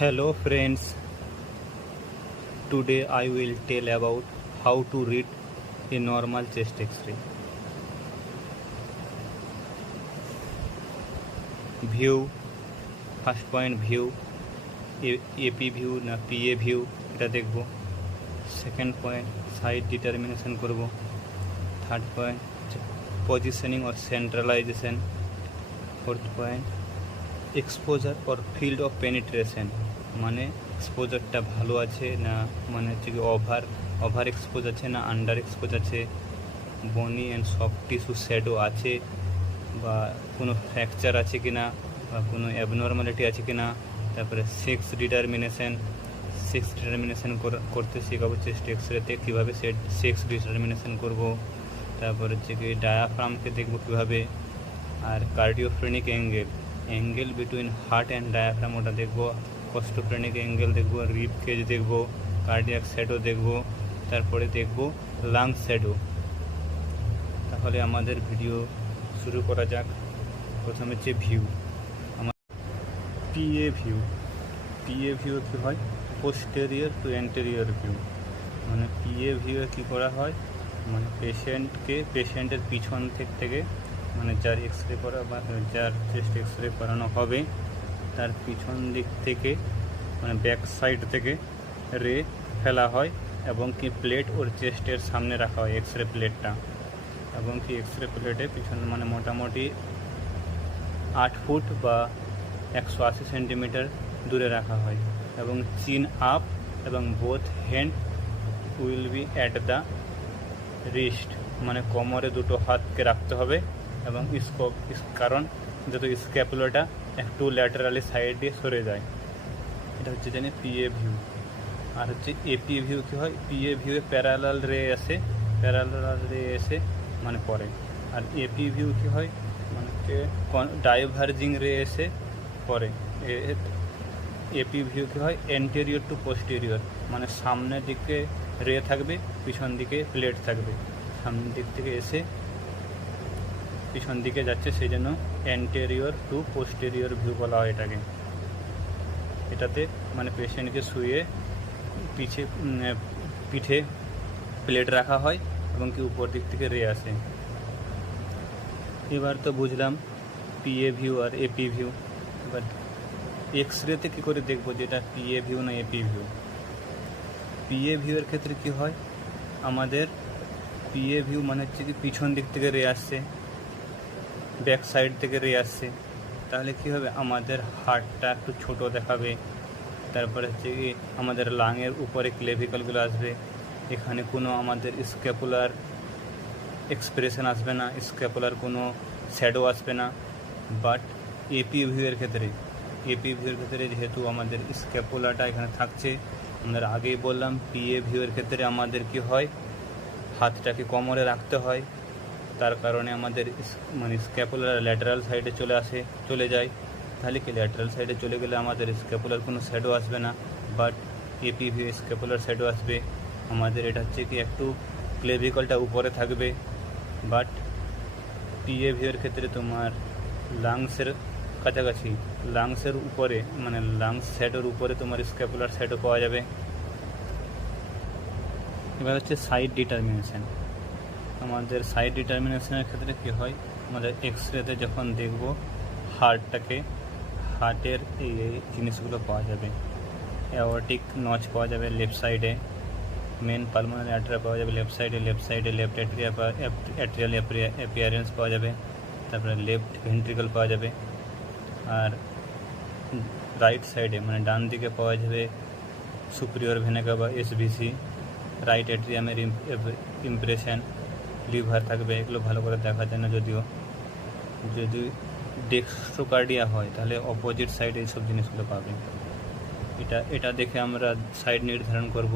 Hello friends, today I will tell about how to read a normal chest X-ray. View, first point view, AP view না PA view এটা দেখব। Second point side determination করব। Third point positioning or centralization। Fourth point exposure or field of penetration, মানে এক্সপোজারটা ভালো আছে না মানে হচ্ছে কি ওভার এক্সপোজ আছে না আন্ডার এক্সপোজ আছে, বনি অ্যান্ড সফট টিস্যু শ্যাডো আছে বা কোনো ফ্র্যাকচার আছে কি না বা কোনো অ্যাবনর্মালিটি আছে কি না। তারপরে সেক্স ডিটারমিনেশন করতে শেখাবো চেস্ট এক্সরেতে কীভাবে সেক্স ডিটারমিনেশন করব। তারপর হচ্ছে কি ডায়াফ্রামকে দেখবো কীভাবে, আর cardiophrenic angle between heart and diaphragm ওটা দেখবো, কস্টোফ্রেনিক অ্যাঙ্গেল দেখবো, রিব কেজ দেখবো, কার্ডিয়াক শ্যাডো দেখবো, তারপরে দেখবো লাংস শ্যাডো। তাহলে আমাদের ভিডিও শুরু করা যাক। প্রথমে হচ্ছে ভিউ, আমার পিএ ভিউ কী হয়, পোস্টেরিয়র টু অ্যান্টেরিয়র ভিউ। মানে পিএ ভিউয়ে কী করা হয়, মানে পেশেন্টের পিছন থেকে মানে যার এক্সরে করা বা যার চেস্ট এক্সরে করানো হবে তার পিছন দিক থেকে মানে ব্যাক সাইড থেকে রে ফেলা হয় এবং কি প্লেট ওর চেস্টের সামনে রাখা হয় এক্সরে প্লেটটা, এবং কি এক্সরে প্লেটে পিছন মানে মোটামুটি 8 ফুট বা 180 সেন্টিমিটার দূরে রাখা হয়, এবং চিন আপ এবং both hand will be at the wrist, মানে কোমরে দুটো হাতকে রাখতে হবে এবং কারণ যত স্ক্যাপুলাটা একটু ল্যাটারালি সাইডে সরে যায়। এটা হচ্ছে জানি পিএ ভিউ। আর হচ্ছে এপি ভিউ কী হয়, পিএ ভিউয়ে প্যারালাল রে এসে মানে পড়ে, আর এপি ভিউ কী হয় মানে হচ্ছে ডাইভার্জিং রে এসে পড়ে। এপি ভিউ কী হয় এন্টেরিয়র টু পোস্টেরিয়র, মানে সামনের দিকে রে থাকবে পিছন দিকে প্লেট থাকবে, সামনের দিক থেকে এসে পিছন দিকে যাচ্ছে, সেই জন্য অ্যান্টেরিয়র টু পোস্টেরিয়র ভিউ বলা হয় এটাকে। এটাতে মানে পেশেন্টকে শুয়ে পিঠে প্লেট রাখা হয় এবং কি উপর দিক থেকে রে আসে। এবার তো বুঝলাম পিএ ভিউ আর এপি ভিউ। এবার এক্সরেতে কী করে দেখবো যে এটা পিএ ভিউ না এপি ভিউ। পিএ ভিউয়ের ক্ষেত্রে কী হয়, আমাদের পিএ ভিউ মানে হচ্ছে কি পিছন দিক থেকে রে আসছে, ব্যাক সাইড থেকে রে আসছে, তাহলে কী হবে আমাদের হার্টটা একটু ছোট দেখাবে। তারপরে হচ্ছে কি আমাদের লাংয়ের উপরে ক্লেভিকলগুলো আসবে, এখানে কোনো আমাদের স্ক্যাপুলার এক্সপ্রেশন আসবে না, স্ক্যাপুলার কোনো শ্যাডো আসবে না। বাট এপি ভিউয়ের ক্ষেত্রে যেহেতু আমাদের স্ক্যাপুলাটা এখানে থাকছে, আমরা আগেই বললাম পিএ ভিউয়ের ক্ষেত্রে আমাদের কি হয় হাতটাকে কোমরে রাখতে হয়, তার কারণে আমাদের মানে স্ক্যাপুলার ল্যাটারাল সাইডে চলে যায়। তাহলে কি ল্যাটারাল সাইডে চলে গেলে আমাদের স্ক্যাপুলার কোনো শ্যাডো আসবে না, but AP view scapular shadow আসবে। আমাদের এটা হচ্ছে কি একটু ক্লেভিকলটা উপরে থাকবে, বাট পিএ ভিউয়ের ক্ষেত্রে তোমার লাংসের কাছাকাছি, লাংসের উপরে মানে লাংস শ্যাডোর উপরে তোমার স্ক্যাপুলার শ্যাডো পাওয়া যাবে। এবার হচ্ছে সাইড ডিটারমিনেশন। আমাদের সাইড ডিটারমিনেশনের ক্ষেত্রে কী হয়, আমাদের এক্সরেতে যখন দেখব হার্টের এই জিনিসগুলো পাওয়া যাবে, অ্যাওর্টিক নচ পাওয়া যাবে লেফট সাইডে, মেন পালমোনারি আর্টারি পাওয়া যাবে লেফট সাইডে লেফট অ্যাট্রিয়াল অ্যাপিয়ারেন্স পাওয়া যাবে, তারপরে লেফট ভেন্ট্রিকল পাওয়া যাবে, আর রাইট সাইডে মানে ডান দিকে পাওয়া যাবে সুপিরিয়র ভেনা কাভা বা এসভিসি, রাইট অ্যাট্রিয়ামের ইমপ্রেশন, লিভার থাকবে। এগুলো ভালো করে দেখা যায় না, যদি ডেক্সট্রোকার্ডিয়া হয় তাহলে অপোজিট সাইডে এইসব জিনিসগুলো পাবে। এটা দেখে আমরা সাইড নির্ধারণ করব।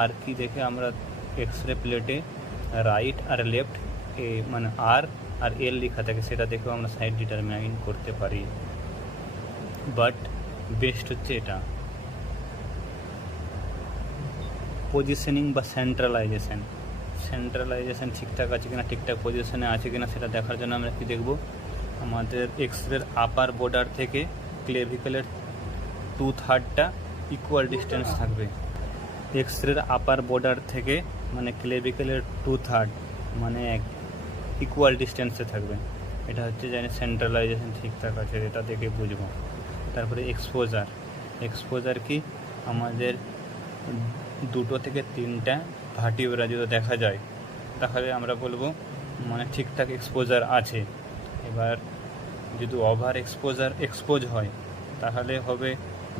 আর কি দেখে আমরা এক্সরে প্লেটে রাইট আর লেফট মানে আর এল লেখা থাকে, সেটা দেখেও আমরা সাইড ডিটারমাইন করতে পারি। বাট বেস্ট হচ্ছে এটা পজিশনিং বা সেন্ট্রালাইজেশন ঠিকঠাক আছে কিনা, ঠিকঠাক পজিশনে আছে কিনা সেটা দেখার জন্য আমরা কি দেখব, আমাদের এক্সরের আপার বর্ডার থেকে ক্লেভিকলের 2/3টা ইকুয়াল ডিস্টেন্স থাকবে। এক্স রের আপার বর্ডার থেকে মানে ক্লেভিকেলের 2/3 মানে ইকুয়াল ডিস্টেন্সে থাকবে। এটা হচ্ছে জানি সেন্ট্রালাইজেশন ঠিকঠাক আছে, এটা দেখে বুঝবো। তারপরে এক্সপোজার কি, আমাদের 2 থেকে 3টা ভার্টিব্রা যদি দেখা যায় তাহলে আমরা বলবো মানে ঠিকঠাক এক্সপোজার আছে। এবার যদি ওভার এক্সপোজ হয় তাহলে হবে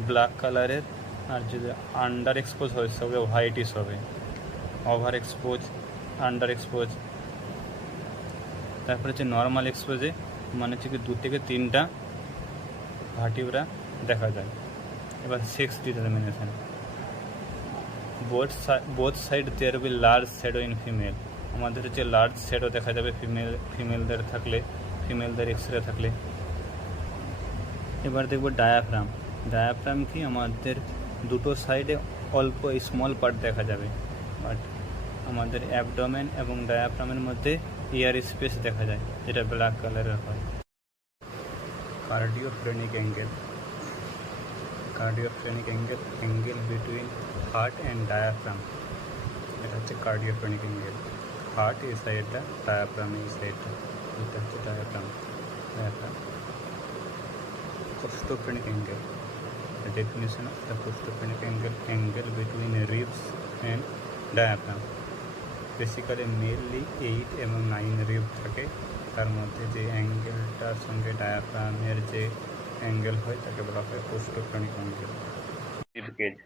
ব্ল্যাক কালারের, আর যদি আন্ডার এক্সপোজ হয় সবে হোয়াইটিশ হবে। Over expose, under expose. তারপরে হচ্ছে নর্মাল এক্সপোজে মানে হচ্ছে কি 2 থেকে 3টা ভার্টিব্রা দেখা যায়। এবার sex determination, both side there will large shadow in female. আমাদের হচ্ছে লার্জ শ্যাডো দেখা যাবে ফিমেলদের এক্সরে থাকলে। এবার দেখব ডায়াফ্রাম কি, আমাদের দুটো সাইডে অল্প স্মল পার্ট দেখা যাবে, বাট আমাদের অ্যাবডোমেন এবং ডায়াফ্রামের মধ্যে এয়ার স্পেস দেখা যায়, যেটা ব্ল্যাক কালারের হয়। Cardiophrenic angle between heart and diaphragm, এটা হচ্ছে কার্ডিওফ্রেনিক অ্যাঙ্গেল। হার্ট এই সাইডটা, ডায়াফ্রাম এই সাইডটা, এটা হচ্ছে diaphragm. Costophrenic angle, the definition of the costophrenic angle between ribs and diaphragm. Basically mainly 8 এবং 9 রিব থাকে, তার মধ্যে যে অ্যাঙ্গেলটার সঙ্গে ডায়াফ্রামের যে অ্যাঙ্গেল হয় তাকে বলা হয় কোস্টোফ্রেনিক অ্যাঙ্গেল। রিব গেজ,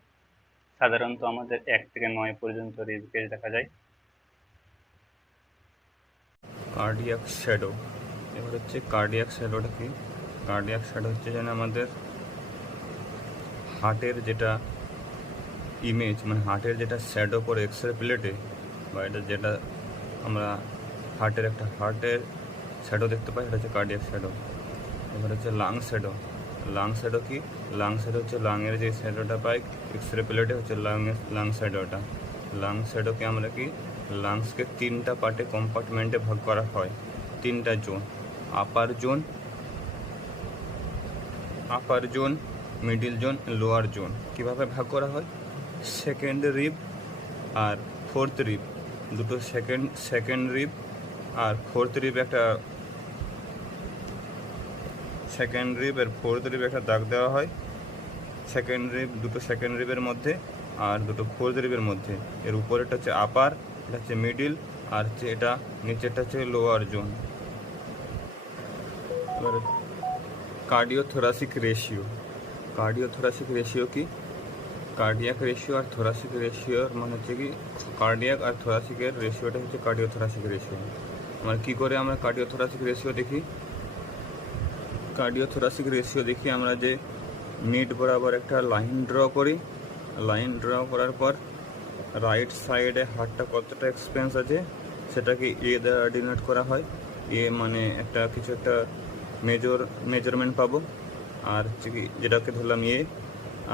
সাধারণত আমাদের 1 থেকে 9 পর্যন্ত রিব গেজ দেখা যায়। কার্ডিয়াক শ্যাডো, এবার হচ্ছে কার্ডিয়াক শ্যাডোটা কি? কার্ডিয়াক শ্যাডো হচ্ছে যেন আমাদের হার্টের যেটা ইমেজ, মানে হার্টের যেটা শ্যাডো পড়ে এক্সরে প্লেটে, বা এটা যেটা আমরা হার্টের শ্যাডো দেখতে পাই, এটা হচ্ছে কার্ডিয়াক শ্যাডো। এবার হচ্ছে লাং শ্যাডো কি? লাং শ্যাডো হচ্ছে লাংয়ের যে শ্যাডোটা পাই এক্সরে প্লেটে, হচ্ছে লাং শ্যাডোটা। লাং শ্যাডোকে আমরা কি, লাংসকে 3টা পার্টে কম্পার্টমেন্টে ভাগ করা হয়, 3টা zone, upper zone, middle zone, lower zone. কীভাবে ভাগ করা হয়? সেকেন্ড রিব আর ফোর্থ রিব, দুটো সেকেন্ড রিব আর ফোর্থ রিব, একটা সেকেন্ড রিব আর ফোর্থ রিব একটা দাগ দেওয়া হয়। দুটো সেকেন্ড রিবের মধ্যে আর দুটো ফোর্থ রিবের মধ্যে। এর উপরেরটা হচ্ছে আপার, এটা হচ্ছে মিডিল, আর হচ্ছে এটা নিচেরটা হচ্ছে লোয়ার জোন। এবার কার্ডিওথোরাসিক রেশিও কি? কার্ডিয়াক রেশিও আর থোরাসিক রেশিওর মানে হচ্ছে কি, কার্ডিয়াক আর থোরাসিকের রেশিওটা হচ্ছে কার্ডিওথোরাসিক রেশিও। আমরা কী করে আমরা কার্ডিওথোরাসিক রেশিও দেখি? আমরা যে মিড বরাবর একটা লাইন ড্র করি, লাইন ড্র করার পর রাইট সাইডে হার্টটা কতটা এক্সপেন্স আছে সেটাকে এ দ্বারা ডিনোট করা হয়। এ মানে কিছু একটা মেজারমেন্ট পাবো, আর হচ্ছে কি যেটাকে ধরলাম এ,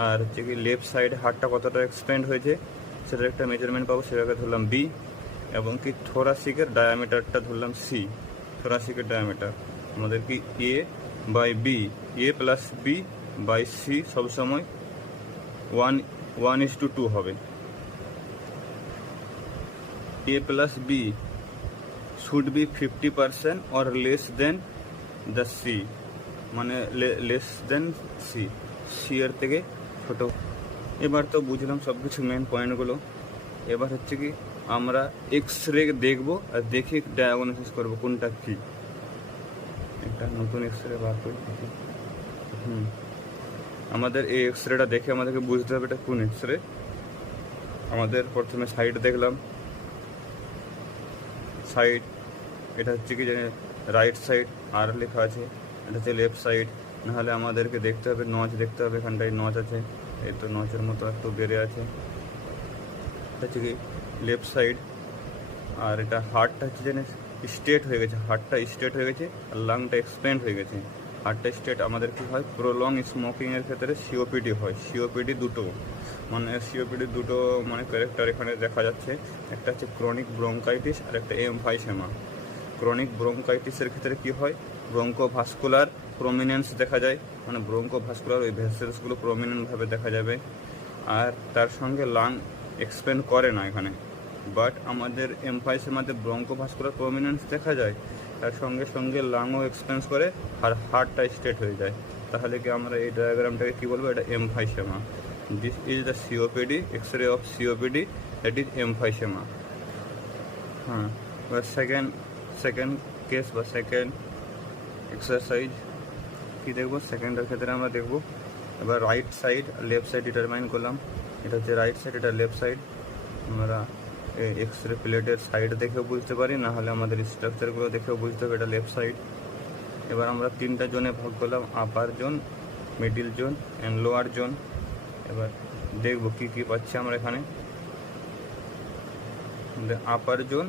আর হচ্ছে কি লেফট সাইডে হার্টটা কতটা এক্সপ্যান্ড হয়েছে সেটার একটা মেজারমেন্ট পাবো, সেটাকে ধরলাম বি, এবং কি থোরাসিকের ডায়ামিটারটা ধরলাম সি। থোরাসিকের ডায়ামিটার আমাদের কি A by B, A plus B by C সবসময় 1:2 হবে। A plus B should be 50% or less than the C, মানে লেস দেন সি এর থেকে ছোট। এবার তো বুঝলাম সব কিছু মেন পয়েন্টগুলো। এবার হচ্ছে কি আমরা এক্সরে দেখবো আর দেখে ডায়াগনোসিস করবো কোনটা কী। একটা নতুন এক্সরে বার করে দেখি। আমাদের এই এক্সরেটা দেখে আমাদেরকে বুঝতে হবে এটা কোন এক্সরে। আমাদের প্রথমে সাইড দেখলাম, সাইড এটা হচ্ছে কি জানি রাইট সাইড আর লেখা আছে, এটা হচ্ছে লেফট সাইড। নাহলে আমাদেরকে দেখতে হবে নচ, দেখতে হবে এখানটায় নচ আছে, এই তো নচের মতো একটু বেড়ে আছে, এটা হচ্ছে কি লেফট সাইড। আর এটা হার্টটা হচ্ছে জানি স্ট্রেট হয়ে গেছে, আর লাংটা এক্সপ্যান্ড হয়ে গেছে। হার্টটা স্ট্রেট আমাদের কী হয়, প্রলং স্মোকিংয়ের ক্ষেত্রে সিওপিডি হয়। সিওপিডি দুটো মানে ক্যারেক্টার এখানে দেখা যাচ্ছে, একটা হচ্ছে ক্রনিক ব্রঙ্কাইটিস আর একটা এমফাইসেমা। ক্রনিক ব্রঙ্কাইটিসের ক্ষেত্রে কী হয়, ব্রঙ্কোভাস্কুলার প্রমিনেন্স দেখা যায়, মানে ব্রঙ্কোভাস্কুলার ওই ভেসেলসগুলো প্রমিনেন্টভাবে দেখা যাবে। আর তার সঙ্গে লাং এক্সপ্যান্ড করে না এখানে, বাট আমাদের এমফাইসেমাতে ব্রঙ্কোভাস্কুলার প্রমিনেন্স দেখা যায়, তার সঙ্গে সঙ্গে লাংও এক্সপ্যান্ড করে আর হার্টটা স্ট্রেট হয়ে যায়। তাহলে কি আমরা এই ডায়াগ্রামটাকে কী বলবো? এটা emphysema. This is the COPD, X-ray of COPD, that is emphysema. হ্যাঁ, এবার সেকেন্ড কেস বা সেকেন্ড এক্সারসাইজ কী দেখবো? সেকেন্ডের ক্ষেত্রে আমরা দেখবো এবার right side left side determine করলাম। এটা হচ্ছে রাইট সাইড, এটা লেফট সাইড। আমরা এক্স-রে প্লেটের সাইড দেখেও বুঝতে পারি, না হলে আমাদের স্ট্রাকচারগুলো দেখেও বুঝতে হবে এটা লেফট সাইড। এবার আমরা 3টা জোনে ভাগ করলাম, upper zone, middle zone and lower zone. এবার দেখবো কী কী পাচ্ছি আমরা এখানে। আপার জোন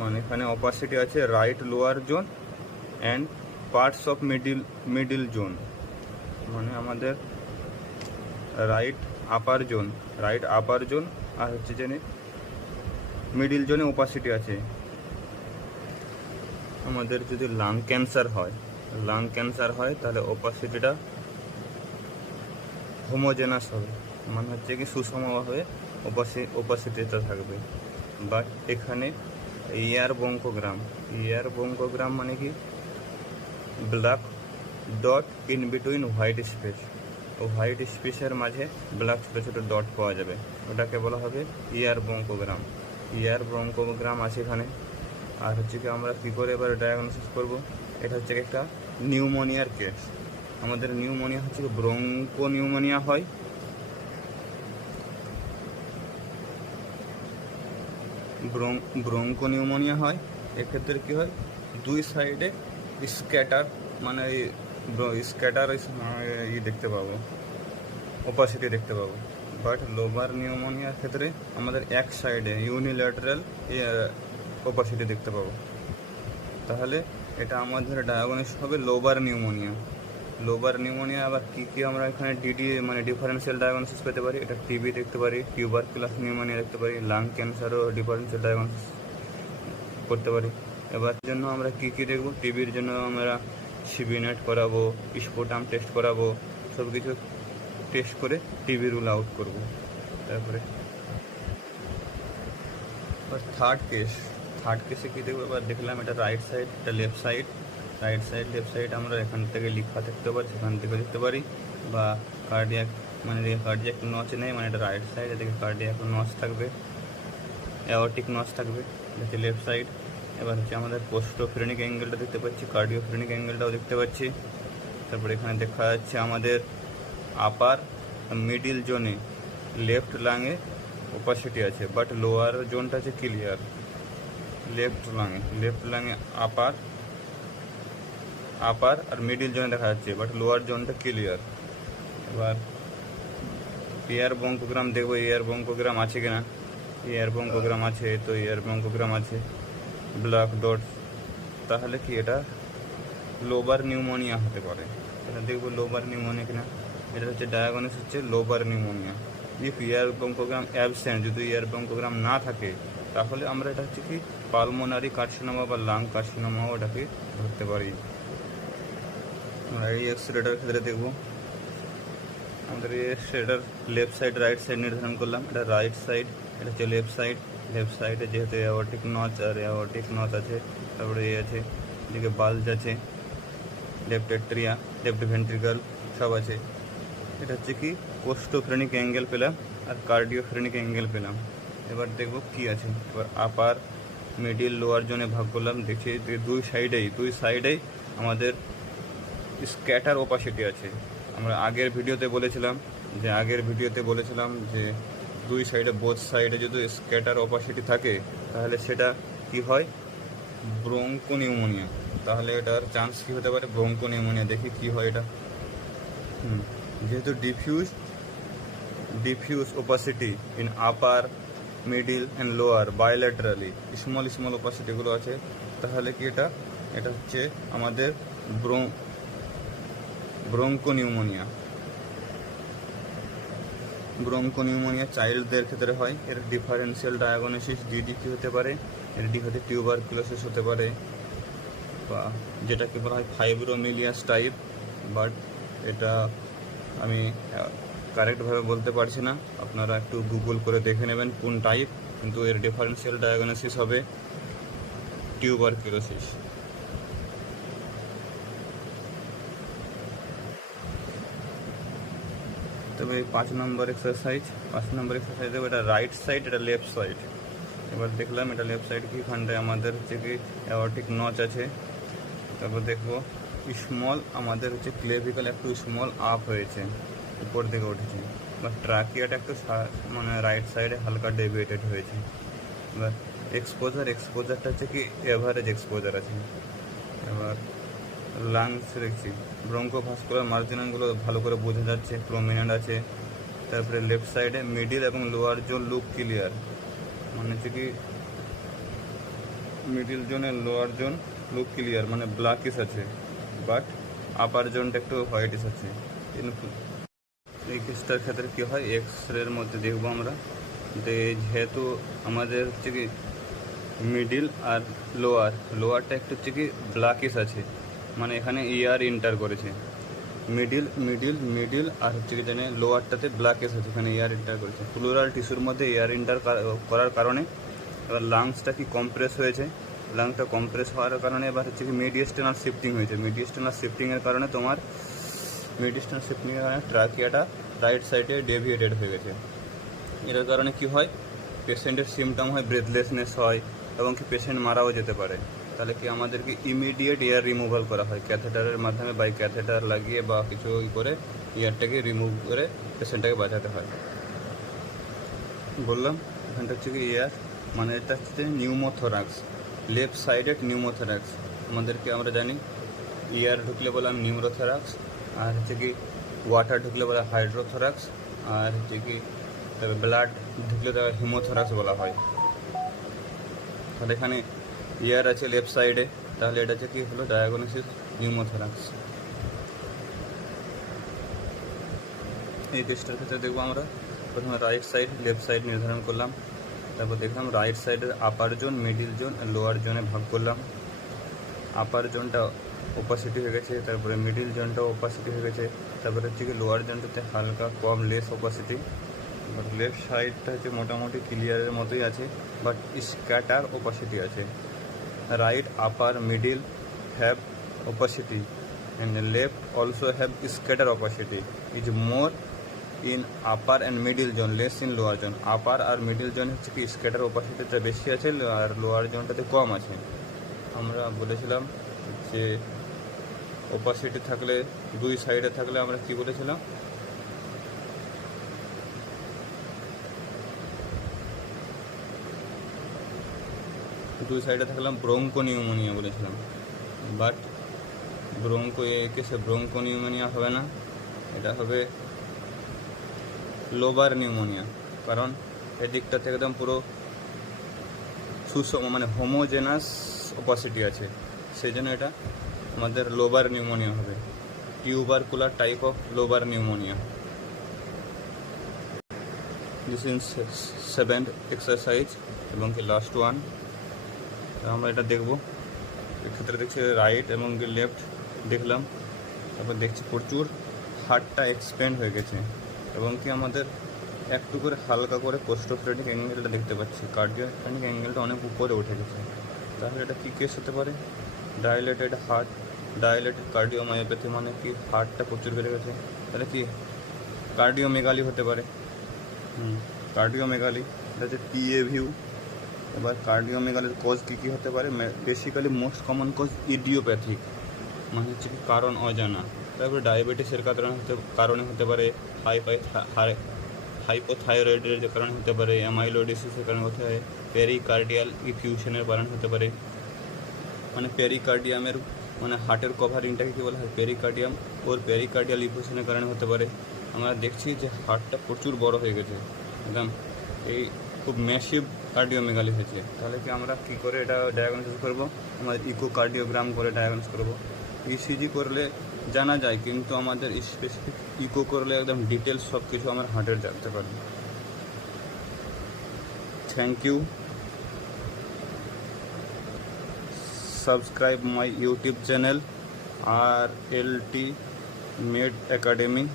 মানে এখানে অপাসিটি আছে right lower zone and parts of middle zone, মানে আমাদের রাইট আপার জোন আর হচ্ছে যে মিডিল জোনে ওপাসিটি আছে। আমাদের যদি লাং ক্যান্সার হয় তাহলে ওপাসিটিটা হোমোজেনাস হবে, মানে হচ্ছে কি সুষমভাবে ওপাসিটিটা থাকবে। বাট এখানে ইয়ার বঙ্কোগ্রাম মানে কি black dot in between white space, ও হোয়াইট স্পেসের মাঝে ব্ল্যাক ছোটো ছোটো ডট পাওয়া যাবে, ওটাকে বলা হবে ইয়ার ব্রঙ্কোগ্রাম আছে এখানে। আর হচ্ছে কি আমরা কী করে এবার ডায়াগনোসিস করব? এটা হচ্ছে একটা নিউমোনিয়ার কেস। আমাদের নিউমোনিয়া হচ্ছে ব্রঙ্কো নিউমোনিয়া হয়। ব্রঙ্কো নিউমোনিয়া হয়। এক্ষেত্রে কী হয়? দুই সাইডে স্ক্যাটার, মানে স্ক্যাটার দেখতে পাবো, ওপাসিটি দেখতে পাবো। বাট লোবার নিউমোনিয়ার ক্ষেত্রে আমাদের এক সাইডে ইউনিল্যাটারাল ওপাসিটি দেখতে পাবো। তাহলে এটা আমাদের ডায়াগনোসিস হবে লোবার নিউমোনিয়া। আবার কী আমরা এখানে মানে ডিফারেন্সিয়াল ডায়াগনোসিস পেতে পারি? এটা টিবি দেখতে পারি, টিউবারকুলাস নিউমোনিয়া দেখতে পারি, লাং ক্যান্সারও ডিফারেন্সিয়াল ডায়াগনোসিস করতে পারি। এবার জন্য আমরা কী দেখব? টিবির জন্য আমরা সিবি নেট করাবো, স্পুটাম টেস্ট করাবো, সব কিছু টেস্ট করে টিবি রুল আউট করব। তারপরে থার্ড কেসে কী দেখবো? এবার দেখলাম এটা রাইট সাইড, এটা লেফট সাইড। আমরা এখান থেকে লিখা দেখতে পারি, সেখান থেকে দেখতে পারি, বা কার্ডিয়াক নচ নেই, মানে এটা রাইট সাইড, এদিকে কার্ডিয়াক নচ থাকবে, অ্যাওর্টিক নচ থাকবে, এটা হচ্ছে লেফট সাইড। এবার হচ্ছে আমাদের পোস্টোফ্রেনিক অ্যাঙ্গেলটা দেখতে পাচ্ছি, কার্ডিওফ্রেনিক অ্যাঙ্গেলটাও দেখতে পাচ্ছি। তারপরে এখানে দেখা যাচ্ছে আমাদের আপার মিডিল জোনে লেফট লাঙে ওপাসিটি আছে, বাট লোয়ার জোনটা আছে ক্লিয়ার। লেফট লাঙে আপার আর মিডিল জোনে দেখা যাচ্ছে, বাট লোয়ার জোনটা ক্লিয়ার। এবার এয়ার বঙ্কোগ্রাম দেখবো, এয়ার বঙ্কোগ্রাম আছে কিনা। এয়ার বঙ্কোগ্রাম আছে, তো এয়ার বঙ্কোগ্রাম আছে, ব্ল্যাক ডটস। তাহলে কি এটা লোবার নিউমোনিয়া হতে পারে। এটা দেখবো লোবার নিউমোনিয়া কিনা। এটা হচ্ছে ডায়াগনোসিস হচ্ছে lobar pneumonia. If air বঙ্কোগ্রাম absent, যদি এয়ার বঙ্কোগ্রাম না থাকে, তাহলে আমরা এটা হচ্ছে কি পালমোনারি কার্সিনোমা বা লাং কার্সিনোমাও এটাকে ধরতে পারি। আমরা এই এক্সরেটার ক্ষেত্রে দেখবো, আমাদের এই এক্সরেটার লেফট সাইড রাইট সাইড নির্ধারণ করলাম। এটা রাইট সাইড, এটা হচ্ছে লেফট সাইডে যেহেতু অ্যাওর্টিক নচ আছে, তারপরে এই আছে, এদিকে বাল্জ আছে, লেফট এট্রিয়া, লেফট ভেন্ট্রিকল সব আছে। এটা হচ্ছে কি পোস্টোফ্রেনিক অ্যাঙ্গেল পেলাম আর কার্ডিওফ্রেনিক অ্যাঙ্গেল পেলাম। এবার দেখবো কি আছে। এবার আপার মিডিল লোয়ার জোনে ভাগ করলাম, দেখছি দুই সাইডেই আমাদের স্ক্যাটার ওপাসিটি আছে। আমরা আগের ভিডিওতে বলেছিলাম যে দুই সাইডে বোথ সাইডে যদি স্ক্যাটার ওপাসিটি থাকে, তাহলে সেটা কি হয়? Bronchopneumonia. তাহলে এটার চান্স কী হতে পারে? Bronchopneumonia. দেখি কি হয় এটা। যেহেতু diffuse opacity in upper middle and lower bilaterally small ওপাসিটিগুলো আছে, তাহলে কি এটা হচ্ছে আমাদের ব্রঙ্কো নিউমোনিয়া চাইল্ডদের ক্ষেত্রে হয়। এর ডিফারেন্সিয়াল ডায়াগনোসিস ডিডি কী হতে পারে? এর ডি হতে টিউবারকুলোসিস হতে পারে, বা যেটাকে বলা হয় ফাইব্রোমিলিয়াস টাইপ, বাট এটা আমি কারেক্টভাবে বলতে পারছি না, আপনারা একটু গুগল করে দেখে নেবেন কোন টাইপ, কিন্তু এর ডিফারেন্সিয়াল ডায়াগনোসিস হবে টিউবারকিউলোসিস। তবে 5 নম্বর এক্সারসাইজ দেবো, এটা রাইট সাইড, এটা লেফট সাইড। এবার দেখলাম এটা লেফট সাইড কি, এখানটায় আমাদের হচ্ছে কি অ্যাওর্টিক নচ আছে। তারপর দেখবো স্মল আমাদের হচ্ছে ক্লেভিকল একটু স্মল আপ হয়েছে, উপর দিকে উঠেছে, বা ট্রাকিয়াটা একটু মানে রাইট সাইডে হালকা ডেভিয়েটেড হয়েছে। এবার এক্সপোজারটা হচ্ছে কি এভারেজ এক্সপোজার আছে। এবার লাংস দেখছি, ব্রঙ্কোভাস্কুলার মার্জিনালগুলো ভালো করে বোঝা যাচ্ছে, প্রমিনেন্ট আছে। তারপরে লেফট সাইডে মিডিল এবং লোয়ার জোন লুক ক্লিয়ার, মানে হচ্ছে কি মিডিল জোনের লোয়ার জোন লুক ক্লিয়ার মানে ব্ল্যাকিশ আছে, বাট আপার জোনটা একটু হোয়াইটিশ আছে। এই কেসটার ক্ষেত্রে কী হয়, এক্স রের মধ্যে দেখবো আমরা যে যেহেতু আমাদের হচ্ছে কি মিডিল আর লোয়ারটা একটু হচ্ছে কি ব্ল্যাকিশ আছে, মানে এখানে ইয়ার ইন্টার করেছে। মিডিল আর হচ্ছে কি জানে লোয়ারটাতে ব্ল্যাকিশ আছে, এখানে ইয়ার ইন্টার করেছে। প্লুরাল টিস্যুর মধ্যে ইয়ার ইন্টার করার কারণে এবার লাংসটা কি কম্প্রেস হয়েছে, লাংসটা কম্প্রেস হওয়ার কারণে এবার হচ্ছে কি মিডিয়েস্টেনাল শিফটিং হয়েছে। মিডিয়েস্টেনাল শিফটিংয়ের কারণে ট্রাকিয়াটা রাইট সাইডে ডেভিয়েটেড হয়ে গেছে। এর কারণে কি হয়, পেশেন্টের সিমটম হয় ব্রেথলেসনেস হয়, এবং কি পেশেন্ট মারাও যেতে পারে। তাহলে কি আমাদেরকে ইমিডিয়েট এয়ার রিমুভাল করা হয় ক্যাথেটারের মাধ্যমে, বাই ক্যাথেটার লাগিয়ে বা কিছু করে এয়ারটাকে রিমুভ করে পেশেন্টটাকে বাঁচাতে হয়। বললাম এখানটা হচ্ছে কি এয়ার, মানে এটা হচ্ছে নিউমোথোরাক্স, লেফট সাইডেড নিউমোথোরাক্স। আমাদেরকে আমরা জানি এয়ার ঢুকলে বললাম নিউরোথোরাক্স, আর হচ্ছে কি ওয়াটার ঢুকলে বলা হাইড্রোথোরাক্স, আর হচ্ছে কি তবে ব্লাড ঢুকলে তাকে হিমোথোরাক্স বলা হয়। তাহলে এখানে এয়ার আছে লেফট সাইডে, তাহলে এটা হচ্ছে কি হলো ডায়াগনোসিস নিউমোথোরাক্স। এই টেস্টের ক্ষেত্রে দেখবো আমরা প্রথমে রাইট সাইড লেফট সাইড নির্ধারণ করলাম, তারপর দেখলাম রাইট সাইডের আপার জোন, মিডিল জোন আর লোয়ার জোনে ভাগ করলাম। আপার জোনটা ওপাসিটি হয়ে গেছে, তারপরে মিডিল জোনটাও ওপাসিটি হয়ে গেছে, তারপরে হচ্ছে কি লোয়ার জোনটাতে হালকা কম লেস ওপাসিটি। বাট লেফট সাইডটা হচ্ছে মোটামুটি ক্লিয়ারের মতোই আছে, বাট স্ক্যাটার ওপাসিটি আছে। Right upper middle have opacity and the left also have scatter opacity is more in upper and middle zone, less in lower zone. upper আর middle zone হচ্ছে কি scatter ওপাসিটিটা বেশি আছে, আর লোয়ার জোনটাতে কম আছে। আমরা বলেছিলাম যে ওপাসিটি থাকলে দুই সাইডে থাকলে আমরা কি বলেছিলাম, দুই সাইডে থাকলাম ব্রঙ্কো নিউমোনিয়া বলেছিলাম। বাট ব্রঙ্কো কেসে ব্রঙ্কো নিউমোনিয়া হবে না, এটা হবে লোবার নিউমোনিয়া, কারণ এদিকটা থেকে একদম পুরো সুষম মানে হোমোজেনাস ওপাসিটি আছে, সেই জন্য এটা আমাদের লোবার নিউমোনিয়া হবে, tubercular type of lobar pneumonia. This is 7th exercise এবং কি লাস্ট ওয়ান। আমরা এটা দেখবো, এক্ষেত্রে দেখছি রাইট এবং লেফট দেখলাম, তারপর দেখছি প্রচুর হার্টটা এক্সপ্যান্ড হয়ে গেছে, এবং কি আমাদের একটু করে হালকা করে পোস্টোফ্রেনিক অ্যাঙ্গেলটা দেখতে পাচ্ছি, কার্ডিওফ্রেনিক অ্যাঙ্গেলটা অনেক উপরে উঠে গেছে। তাহলে এটা কী কেস হতে পারে, ডাইলেটেড হার্ট, ডাইলেটেড কার্ডিওমায়োপ্যাথি, মানে কি হার্টটা প্রচুর বেড়ে গেছে, তাহলে কি কার্ডিওমেগালি হতে পারে। কার্ডিওমেগালি এটা হচ্ছে পিএ ভিউ। এবার কার্ডিওমেগালির কজ কী হতে পারে, basically most common cause idiopathic, মানে হচ্ছে কি কারণ অজানা। তারপরে ডায়াবেটিসের কারণে হতে পারে, হাইপোথাইরয়েডের যে কারণে হতে পারে, অ্যামাইলোডিসিসের কারণে হতে পারে, পেরিকার্ডিয়াল ইফিউশনের কারণে হতে পারে, মানে পেরিকার্ডিয়ামের মানে হার্টের কভারিংটাকে কী বলা হয় পেরিকার্ডিয়াম, ওর পেরিকার্ডিয়াল ইফিউশনের কারণে হতে পারে। আমরা দেখছি যে হার্টটা প্রচুর বড় হয়ে গেছে, একদম এই খুব ম্যাসিভ কার্ডিওমেগালি হয়েছে। তাহলে কি আমরা কী করে এটা ডায়াগনোসিস করবো, আমাদের ইকোকার্ডিওগ্রাম করে ডায়াগনোস করবো। ইসিজি করলে জানা যায়, কিন্তু আমাদের স্পেসিফিক ইকো করলে একদম ডিটেলস সব কিছু আমার হার্টের জানতে পারবে। Thank you. subscribe my YouTube channel RLT Med Academy.